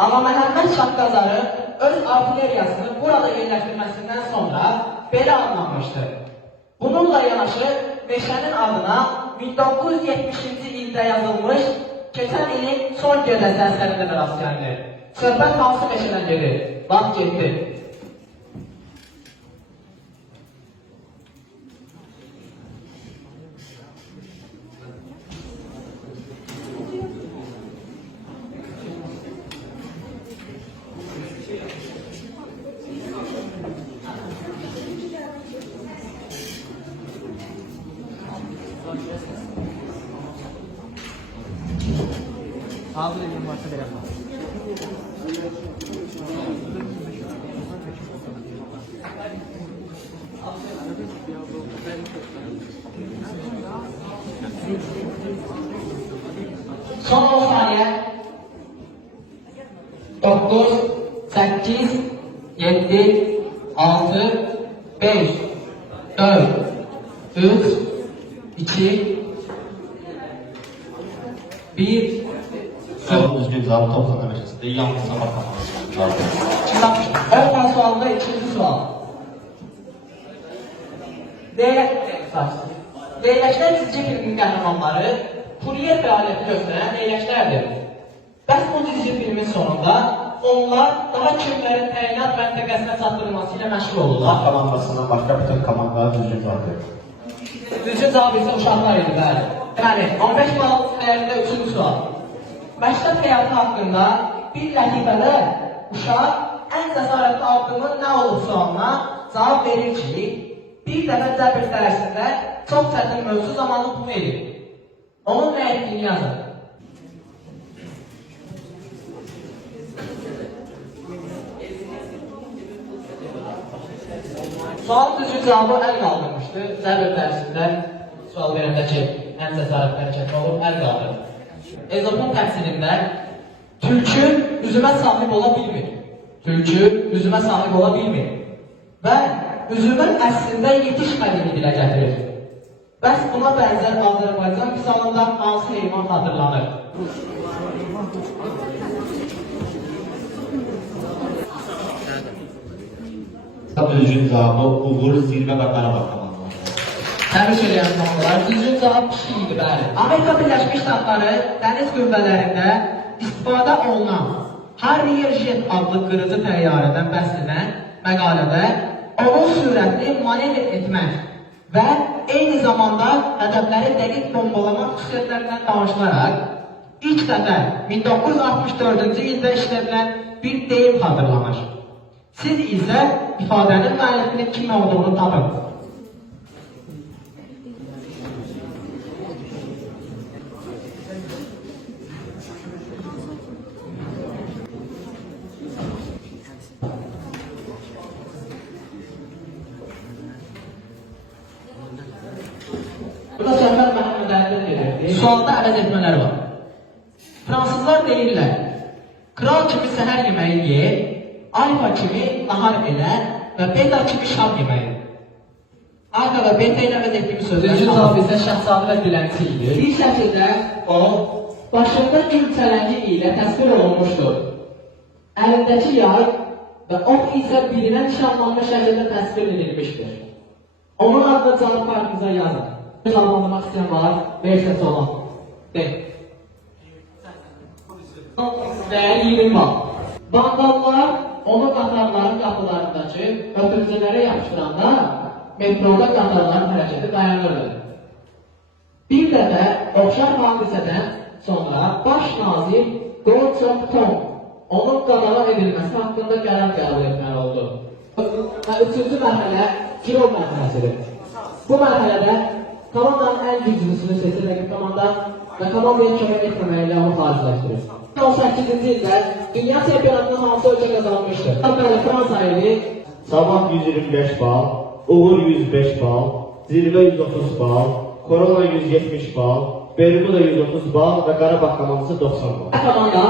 Amma Məhəmməd Şahqazarı öz artilleriyasını burada yerləşdirməsindən sonra belə anlamışdır. Bununla yanaşı meşənin adına 1970-ci ildə yazılmış keçən ilin son gecəsi əsərində də rast gəlinir. Söhbət hansı meşədən gedir? Vaxt getdi. Ağzı elim varsa veremem. Son 10 saniye. 9, 8, 7, 6, 5, 4, 3, 2, 1. Düzgün cevabı toplama meşesinde yalnızca bakamazsınız. Çıkartmıştım. 10 sualda ikinci sual. Leyləklər dizci filmin qəhrəmanları kuryer fəaliyyəti göstərən leyləklərdir. Bəs bu dizci filmin sonunda onlar daha kimlərin təyinat məntəqəsinə çatdırılması ilə məşğul olurlar. Komandasından başqa bütün komandalar düzgün cevap verir. Düzgün cavab isə uşaqlar idi, bəli. Yəni, 15 bal həyatında 3-cü sual. Məktəb həyatı haqqında bir lətifədə uşaq ən cəsarətli addımın nə olub sualına cavab verir ki, bir dəfə cəbr dərəsində çox çətin mövzu zamanı bunu edir. Onun nə etdiyini yazır. Sualın düzgün cavabı əl qaldırmışdı. Cəbr dərəsində sual verəndə ki, ən cəsarətli hərəkət olub, əl qaldırır. Ezopun təmsilində tülkü üzümə sahib ola bilmir. Tülkü üzümə sahib ola bilmir. Və üzümün əslində yetişmədiyini dilə gətirir. Bəs buna bənzər Azərbaycan misalında hansı heyvan xatırlanır? Düzgün cevabı Uğur, Zirve ve Qarabağ komandaları. Təbrik edirəm komandalar. Düzgün cavab kişi idi, bəli. Amerika Birləşmiş Ştatları dəniz qüvvələrində istifadə olunan Harrier Jet adlı qırıcı təyyarədən bəhs edən məqalədə onun sürətini manevr etmək və eyni zamanda hədəfləri dəqiq bombalamaq xüsusiyyətlərindən danışılaraq ilk dəfə 1964-cü ildə işlədilən bir deyim xatırlanır. Siz isə ifadənin müəllifinin kim olduğunu tapın. Burada söhbət Məhəmməd Əlidən gedir. Sualda əvəz etmələr var. Fransızlar deyirlər, kral kimi səhər yeməyi ye, alfa kimi nahar elə və beta kimi şam yeməyi. Alfa və beta ilə əvəz etdiyimiz sözlər. Düzgün cavab isə şahzadə və dilənçi idi. Bir şəkildə o, başında gül çələngi ilə təsvir olunmuşdur. Əlindəki yay və ox isə birinə nişanlanmış şəkildə təsvir edilmişdir. Onun adına cavab kartınıza yazın. Cavablamaq istəyən var, versiyası olan. Deyil. Dəyəri 20 bal. Vandallar onu qatarların qapılarındakı ötürücülərə yapışdıranda metroda qatarların hərəkəti dayanırdı. Bir dəfə oxşar hadisədən sonra baş nazir Goldson Tom onun qadağan edilməsi haqqında qərar qəbul etməli oldu. Və üçüncü mərhələ Kirov mərhələsidir. Bu mərhələdə komandanın ən güclüsünü seçir rəqib komanda və komandaya kömək etməməklə onu xaricləşdirir. 18-ci ildə dünya çempionatını hansı ölkə qazanmışdır? Bəli, Fransa ili. Sabah 125 bal, Uğur 105 bal, Zirve 130 bal, Korona 170 bal, Bermuda 130 bal və Qarabağ komandası 90 bal. Komanda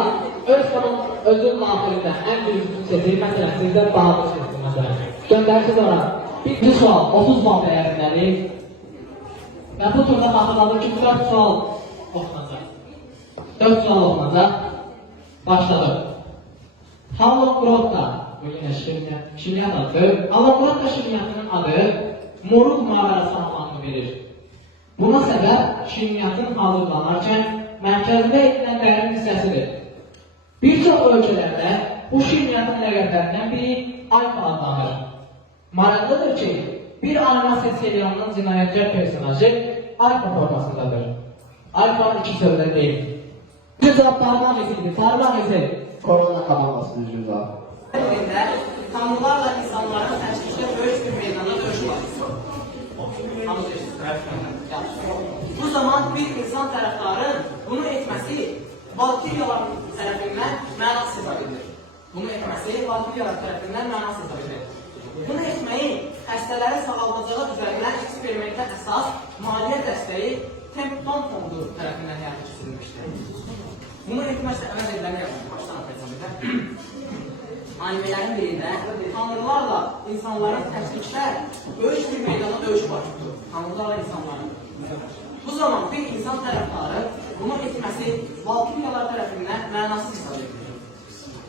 özün daxilində ən güclüsünü seçir. Məsələn, sizdən Bahadır seçir, məsələn. Göndərsiz olaraq. Bir sual 30 bal dəyərindədir. Və bu turda xatırladım ki, 4 sual oxunacaq. 4 sual oxunacaq. Başladı. Halogrotta, bu yine şirniyyat adıdır. Halogrotta şirniyyatının adı Moruk mağarası adını verir. Buna səbəb şirniyyatın hazırlanarkən mərkəzdə edilən dərin hissəsidir. Bir çox ölkələrdə bu şirniyyatın ləqəblərindən biri alfa adlanır. Maraqlıdır ki, bir animasiya serialının cinayətkar personajı alfa formasındadır. Alfa iki sözlə deyil. Cüzab parmaq izidir, parmaq izi. Korona komandası düzgün cavab. Elində tanrılarla insanların təşkildə böyük bir meydanda döyüş var. Bu zaman bir insan tərəfdarı bunu etməsi Valkyriyalar tərəfindən mənasız hesab edilir. Bunu etməyi xəstələri sağaldacağı üzərindən eksperimentə əsas maliyyə dəstəyi Templeton fondu tərəfindən həyata keçirilmişdir. Bunu etməklə əməl ediləni başdan prezidentə. Animələrin birində tanrılarla insanların təşkildə böyük bir meydana döyüş var. Tanrılarla insanların. Bu zaman bir insan tərəfdarı bunu etməsi Valkyriyalar tərəfindən mənasız hesab edilir.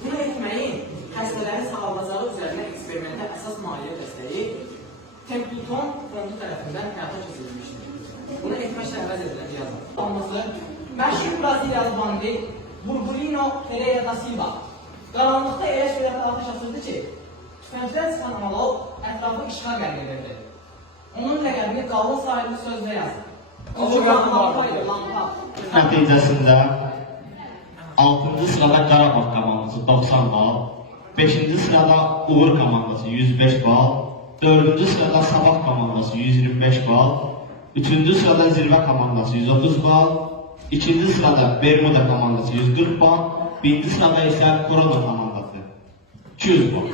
Bunu etməyi xəstələri sağaldacağı üzərinə eksperimentə əsas maliyyə dəstəyi Templeton fondu tərəfindən həyata keçirilmişdir. Bunu etməklə əvəz edilən yazılır. Olması məşhur Braziliyalı bandi Burburino Pereira da Silva qaranlıqda elə şeylərlə atış açırdı ki, tüfəngdən çıxan analog ətrafı işğal qərb edirdi. Onun ləqəbini qalın sayılı sözdə yazdı. Nəticəsində 6-cı sırada Qarabağ komandası 90 bal, 5-ci sırada Uğur komandası 105 bal, 4-cü sırada Sabah komandası 125 bal, 3-cü sırada Zirvə komandası 130 bal, 2-ci sırada Bermuda komandası 140 bal, 1-ci sırada isə Korona komandası 200 bal.